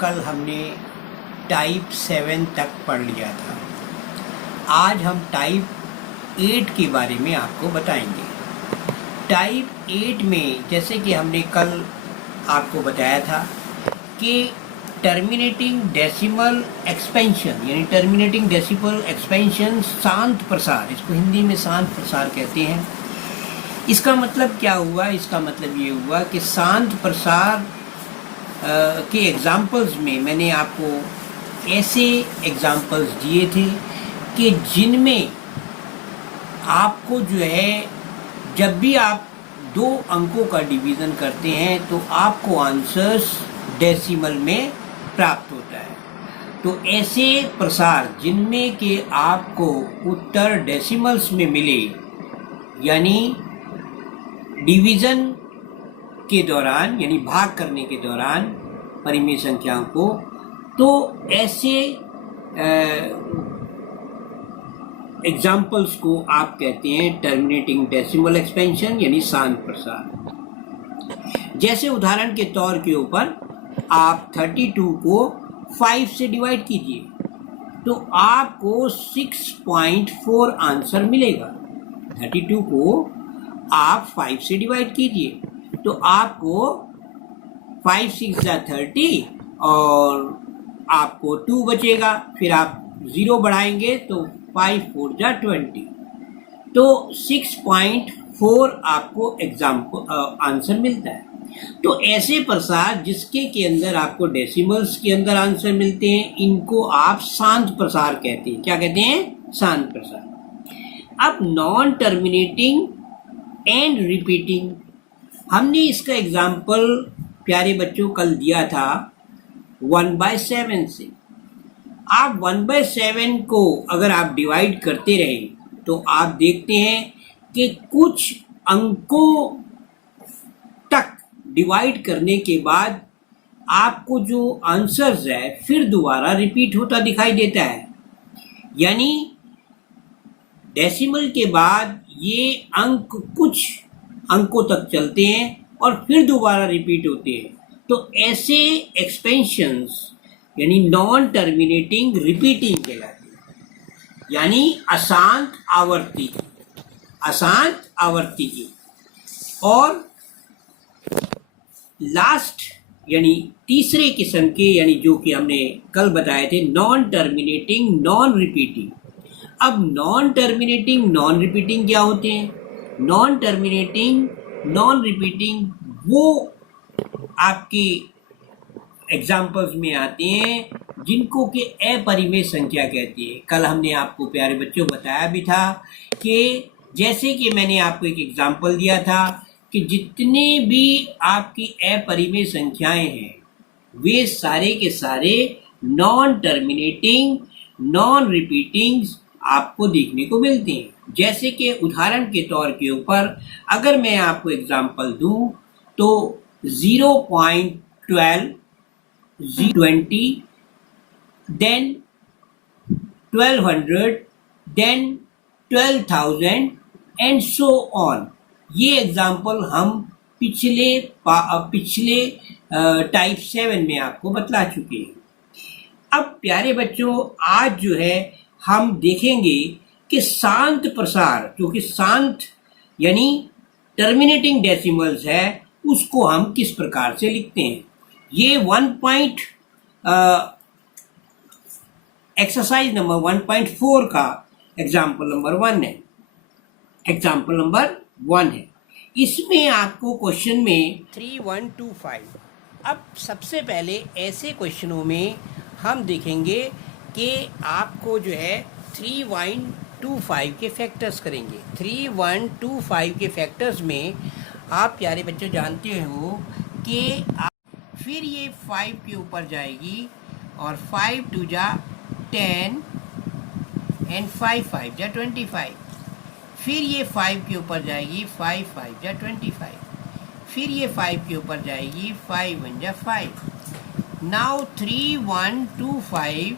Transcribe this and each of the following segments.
कल हमने टाइप 7 तक पढ़ लिया था। आज हम टाइप 8 के बारे में आपको बताएंगे। टाइप 8 में जैसे कि हमने कल आपको बताया था कि टर्मिनेटिंग डेसिमल एक्सपेंशन यानी टर्मिनेटिंग डेसिमल एक्सपेंशन शांत प्रसार, इसको हिंदी में शांत प्रसार कहते हैं। इसका मतलब क्या हुआ? इसका मतलब ये हुआ कि शांत प्रसार के एग्जाम्पल्स में मैंने आपको ऐसे एग्जाम्पल्स दिए थे कि जिनमें आपको जो है जब भी आप दो अंकों का डिवीज़न करते हैं तो आपको आंसर्स डेसिमल में प्राप्त होता है। तो ऐसे प्रसार जिनमें कि आपको उत्तर डेसिमल्स में मिले यानी डिवीज़न के दौरान यानी भाग करने के दौरान परिमेय संख्याओं को, तो ऐसे एग्जाम्पल्स को आप कहते हैं टर्मिनेटिंग डेसिमल एक्सपेंशन यानी शांत प्रसार। जैसे उदाहरण के तौर के ऊपर आप 32 को 5 से डिवाइड कीजिए तो आपको 6.4 आंसर मिलेगा। 32 को आप 5 से डिवाइड कीजिए तो आपको 5 6 जा 30 और आपको 2 बचेगा। फिर आप 0 बढ़ाएंगे तो 5 4 जा 20, तो 6.4 आपको आंसर मिलता है। तो ऐसे प्रसार जिसके के अंदर आपको डेसिमल्स के अंदर आंसर मिलते हैं, इनको आप शांत प्रसार कहते हैं। क्या कहते हैं? शांत प्रसार। अब नॉन टर्मिनेटिंग एंड रिपीटिंग, हमने इसका एग्जाम्पल प्यारे बच्चों कल दिया था 1/7 से। आप 1/7 को अगर आप डिवाइड करते रहे तो आप देखते हैं कि कुछ अंकों तक डिवाइड करने के बाद आपको जो आंसर्स है फिर दोबारा रिपीट होता दिखाई देता है। यानी डेसिमल के बाद ये अंक कुछ अंकों तक चलते हैं और फिर दोबारा रिपीट होते हैं। तो ऐसे एक्सपेंशंस यानी नॉन टर्मिनेटिंग रिपीटिंग कहलाते हैं, यानी अशांत आवर्ती की। और लास्ट यानी तीसरे किस्म के यानी जो कि हमने कल बताए थे नॉन टर्मिनेटिंग नॉन रिपीटिंग। अब नॉन टर्मिनेटिंग नॉन रिपीटिंग क्या होते हैं? नॉन टर्मिनेटिंग नॉन रिपीटिंग वो आपके एग्जाम्पल्स में आते हैं जिनको कि अपरिमेय संख्या कहती है। कल हमने आपको प्यारे बच्चों बताया भी था कि जैसे कि मैंने आपको एक एग्जाम्पल दिया था कि जितने भी आपकी अपरिमेय संख्याएं हैं वे सारे के सारे नॉन टर्मिनेटिंग नॉन रिपीटिंग आपको देखने को मिलते हैं। जैसे कि उदाहरण के तौर के ऊपर अगर मैं आपको एग्जाम्पल दूं तो 0.12, 0.20, then 1200, then 12,000 and so on. ये एग्जाम्पल हम पिछले टाइप 7 में आपको बतला चुके हैं। अब प्यारे बच्चों आज जो है हम देखेंगे कि शांत प्रसार जो कि शांत यानी टर्मिनेटिंग डेसिमल्स है उसको हम किस प्रकार से लिखते हैं। ये एक्सरसाइज नंबर 1.4 का एग्जाम्पल नंबर 1 है। इसमें आपको क्वेश्चन में 3125। अब सबसे पहले ऐसे क्वेश्चनों में हम देखेंगे कि आपको जो है 3125 के फैक्टर्स करेंगे। 3125 के फैक्टर्स में आप प्यारे बच्चों जानते हो कि फिर ये 5 के ऊपर जाएगी और 5 2 जा 10 एंड 5 5 जा 25। फिर ये 5 के ऊपर जाएगी 5 5 जा 25। फिर ये 5 के ऊपर जाएगी 5 1 जा 5। Now 3125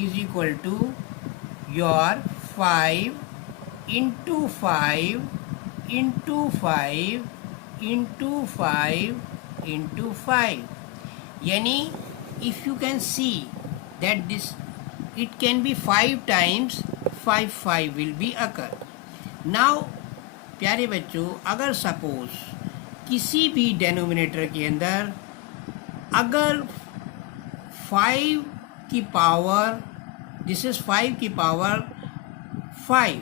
is equal to your 5 into 5 into 5 into 5 into 5 यानी if you can see that this it can be 5 times 5 will be occur. Now प्यारे बच्चों, अगर सपोज किसी भी डेनोमिनेटर के अंदर अगर 5 की पावर, दिस इज 5 की पावर 5,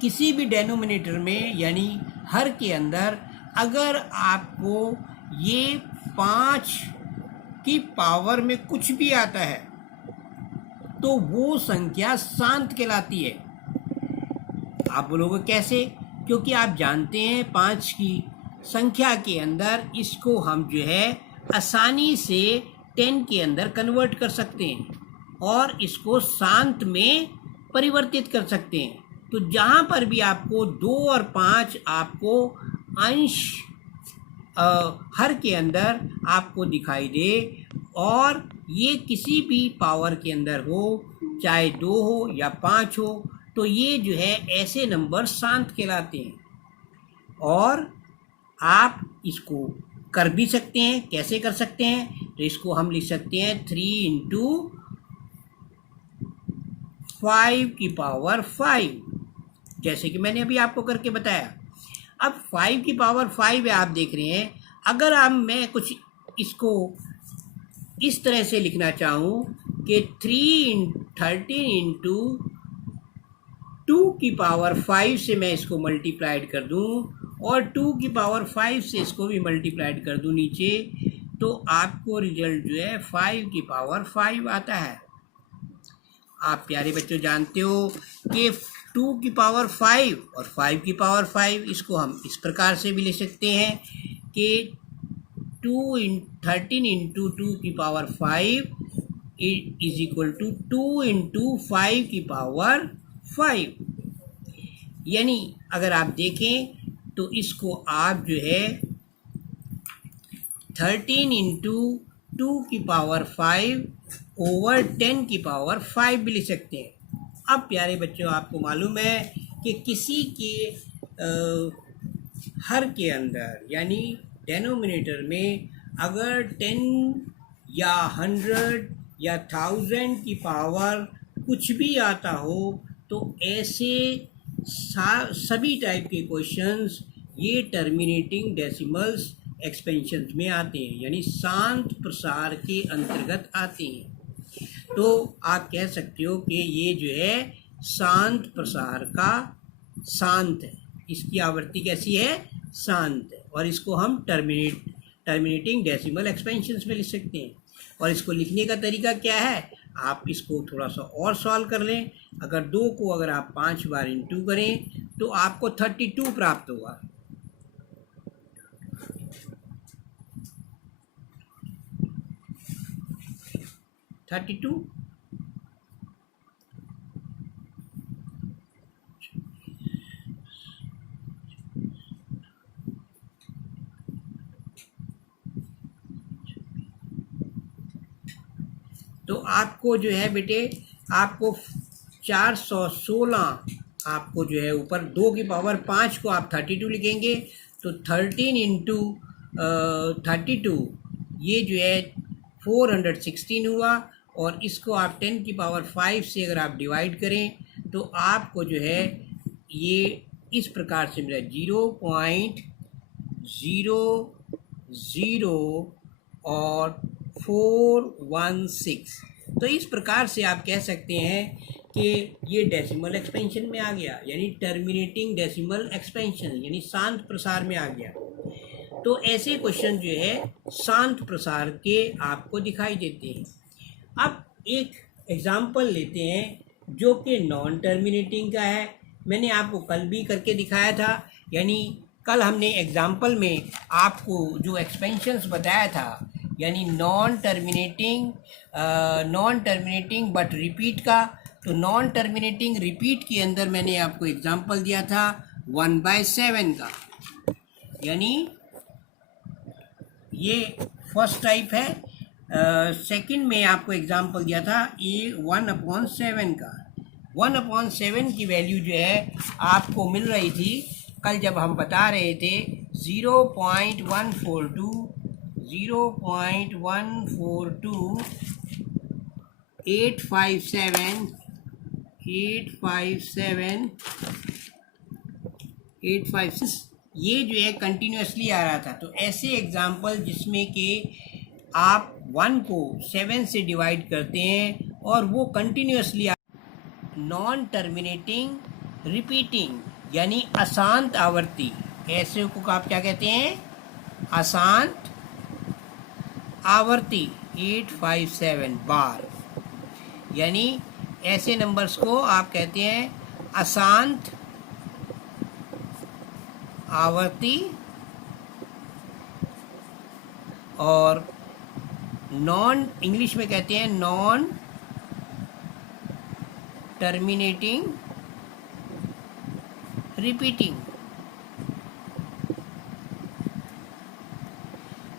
किसी भी डेनोमिनेटर में यानी हर के अंदर अगर आपको ये 5 की पावर में कुछ भी आता है तो वो संख्या शांत कहलाती है। आप बोलोगे कैसे? क्योंकि आप जानते हैं 5 की संख्या के अंदर इसको हम जो है आसानी से 10 के अंदर कन्वर्ट कर सकते हैं और इसको शांत में परिवर्तित कर सकते हैं। तो जहाँ पर भी आपको 2 और 5 आपको अंश हर के अंदर आपको दिखाई दे और ये किसी भी पावर के अंदर हो, चाहे 2 हो या 5 हो, तो ये जो है ऐसे नंबर शांत कहलाते हैं। और आप इसको कर भी सकते हैं। कैसे कर सकते हैं? तो इसको हम लिख सकते हैं 3 × 5 की पावर 5, जैसे कि मैंने अभी आपको करके बताया। अब 5 की पावर 5 है, आप देख रहे हैं। अगर मैं कुछ इसको इस तरह से लिखना चाहूँ कि 13 × 2 की पावर 5 से मैं इसको मल्टीप्लाइड कर दूं और 2 की पावर 5 से इसको भी मल्टीप्लाइड कर दूं नीचे, तो आपको रिजल्ट जो है 5 की पावर 5 आता है। आप प्यारे बच्चों जानते हो कि 2 की पावर 5 और 5 की पावर 5, इसको हम इस प्रकार से भी लिख सकते हैं कि 13 × 2 की पावर 5 इज इक्वल टू 2 × 5 की पावर 5। यानी अगर आप देखें तो इसको आप जो है 13 × 2 की पावर 5 ओवर 10 की पावर 5 भी लिख सकते हैं। अब प्यारे बच्चों, आपको मालूम है कि किसी के हर के अंदर यानी डेनोमिनेटर में अगर 10 या 100 या 1000 की पावर कुछ भी आता हो तो ऐसे सभी टाइप के क्वेश्चंस ये टर्मिनेटिंग डेसिमल्स एक्सपेंशंस में आते हैं, यानी शांत प्रसार के अंतर्गत आते हैं। तो आप कह सकते हो कि ये जो है शांत प्रसार का शांत है, इसकी आवृत्ति कैसी है? शांत है। और इसको हम टर्मिनेटिंग डेसिमल एक्सपेंशंस में लिख सकते हैं। और इसको लिखने का तरीका क्या है? आप इसको थोड़ा सा और सॉल्व कर लें। अगर 2 को अगर आप 5 बार इंटू करें तो आपको 32 प्राप्त होगा। तो आपको जो है बेटे, आपको 416 आपको जो है ऊपर 2 की पावर 5 को आप 32 लिखेंगे तो 13 × 32 ये जो है 416 हुआ। और इसको आप 10 की पावर 5 से अगर आप डिवाइड करें तो आपको जो है ये इस प्रकार से मिला 0.00 और 416। तो इस प्रकार से आप कह सकते हैं कि ये डेसिमल एक्सपेंशन में आ गया, यानी टर्मिनेटिंग डेसिमल एक्सपेंशन, यानी शांत प्रसार में आ गया। तो ऐसे क्वेश्चन जो है शांत प्रसार के आपको दिखाई देते हैं। अब एक एग्जाम्पल लेते हैं जो कि नॉन टर्मिनेटिंग का है। मैंने आपको कल भी करके दिखाया था, यानी कल हमने एग्जाम्पल में आपको जो एक्सपेंशंस बताया था, यानी नॉन टर्मिनेटिंग बट रिपीट का। तो नॉन टर्मिनेटिंग रिपीट के अंदर मैंने आपको एग्जाम्पल दिया था 1/7 का, यानी ये फर्स्ट टाइप है। सेकंड में आपको एग्जाम्पल दिया था 1/7 का। 1/7 की वैल्यू जो है आपको मिल रही थी कल जब हम बता रहे थे 0.142 0.142 857 ये जो है कंटिन्यूसली आ रहा था। तो ऐसे एग्जाम्पल जिसमें कि आप 1 को 7 से डिवाइड करते हैं और वो कंटिन्यूसली नॉन टर्मिनेटिंग रिपीटिंग यानी अशांत आवर्ती, ऐसे को आप क्या कहते हैं? अशांत आवर्ती 857 बार, यानी ऐसे नंबर्स को आप कहते हैं अशांत आवर्ती, और नॉन इंग्लिश में कहते हैं नॉन टर्मिनेटिंग रिपीटिंग।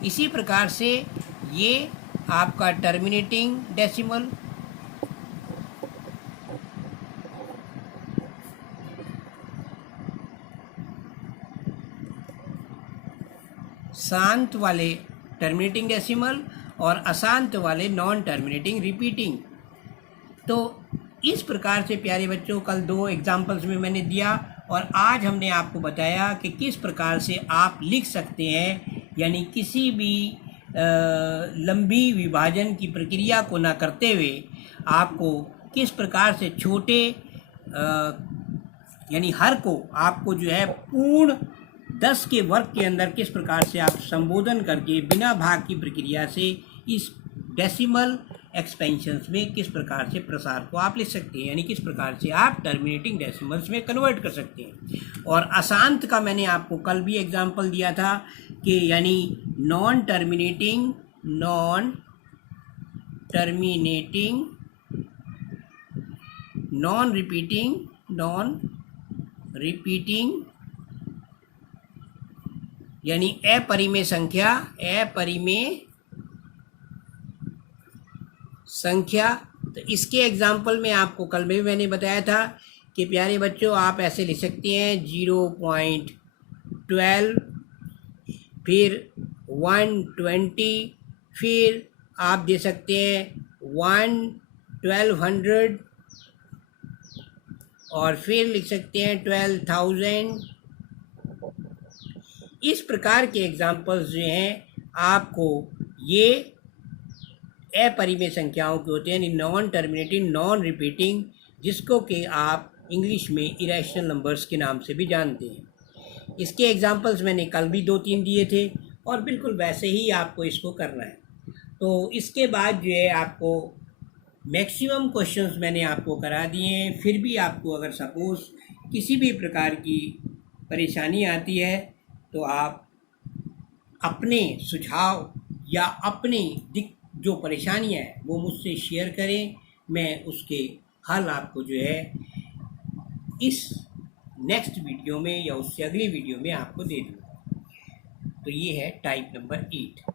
इसी प्रकार से ये आपका टर्मिनेटिंग डेसिमल, शांत वाले टर्मिनेटिंग डेसिमल और अशांत वाले नॉन टर्मिनेटिंग रिपीटिंग। तो इस प्रकार से प्यारे बच्चों कल 2 एग्जाम्पल्स में मैंने दिया, और आज हमने आपको बताया कि किस प्रकार से आप लिख सकते हैं, यानी किसी भी लंबी विभाजन की प्रक्रिया को ना करते हुए आपको किस प्रकार से छोटे यानी हर को आपको जो है पूर्ण 10 के वर्ग के अंदर किस प्रकार से आप संबोधन करके बिना भाग की प्रक्रिया से इस डेसिमल एक्सपेंशंस में किस प्रकार से प्रसार को आप लिख सकते हैं, यानी किस प्रकार से आप टर्मिनेटिंग डेसिमल्स में कन्वर्ट कर सकते हैं। और अशांत का मैंने आपको कल भी एग्जांपल दिया था कि यानी नॉन टर्मिनेटिंग नॉन रिपीटिंग यानी अपरिमेय संख्या। तो इसके एग्जाम्पल में आपको कल में भी मैंने बताया था कि प्यारे बच्चों आप ऐसे लिख सकते हैं 0.12, फिर 120, फिर आप दे सकते हैं 1200, और फिर लिख सकते हैं 12,000। इस प्रकार के एग्जाम्पल्स जो हैं आपको ये अपरिमेय संख्याओं के होते हैं, यानी नॉन टर्मिनेटिंग नॉन रिपीटिंग, जिसको कि आप इंग्लिश में इरेशनल नंबर्स के नाम से भी जानते हैं। इसके एग्जाम्पल्स मैंने कल भी 2-3 दिए थे, और बिल्कुल वैसे ही आपको इसको करना है। तो इसके बाद जो है आपको मैक्सिमम क्वेश्चंस मैंने आपको करा दिए हैं। फिर भी आपको अगर सपोज़ किसी भी प्रकार की परेशानी आती है तो आप अपने सुझाव या अपनी जो परेशानियाँ हैं वो मुझसे शेयर करें, मैं उसके हल आपको जो है इस नेक्स्ट वीडियो में या उससे अगली वीडियो में आपको दे दूँगा। तो ये है टाइप नंबर 8।